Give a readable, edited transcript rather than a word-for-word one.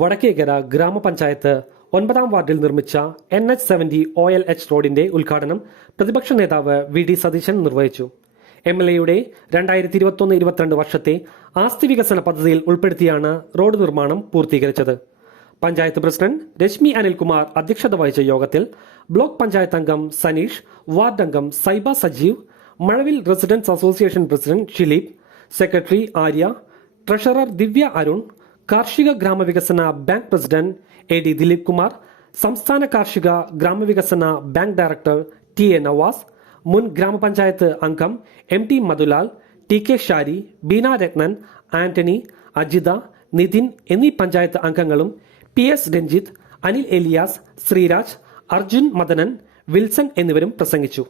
വടക്കേക്കര ഗ്രാമപഞ്ചായത്ത് 9-ാം വാർഡിൽ നിർമ്മിച്ച NH70 OLH റോഡിന്റെ ഉദ്ഘാടനം പ്രതിപക്ഷ നേതാവ് VD സതീശൻ നിർവഹിച്ചു. MLAയുടെ 2021-22 വർഷത്തെ ആസ്തി വികസന പദ്ധതിയിൽ ഉൾപ്പെടുത്തിയാണ് റോഡ് നിർമ്മാണം പൂർത്തീകരിച്ചത്. പഞ്ചായത്ത് പ്രസിഡന്റ് രശ്മി അനിൽകുമാർ അധ്യക്ഷത വഹിച്ച യോഗത്തിൽ ബ്ലോക്ക് പഞ്ചായത്ത് അംഗം സനീഷ്, വാർഡ് അംഗം Saiba Sajeev, Mazhavil residence association president Shileep, secretary Arya, treasurer Divya Arun, കാർഷിക ഗ്രാമവികസന bank president AD Dileep Kumar, സംസ്ഥാന കാർഷിക ഗ്രാമവികസന ബാങ്ക് ഡയറക്ടർ TA നവാസ്, മുൻ ഗ്രാമപഞ്ചായത്ത് അംഗം MT മധുലാൽ, TK ഷാരി, ബീന രത്നൻ, ആന്റണി, അജിത, നിതിൻ എന്നീ പഞ്ചായത്ത് അംഗങ്ങളും PS രഞ്ജിത്ത്, അനിൽ എലിയാസ്, ശ്രീരാജ്, അർജുൻ മദനൻ, വിൽസൺ എന്നിവരും പ്രസംഗിച്ചു.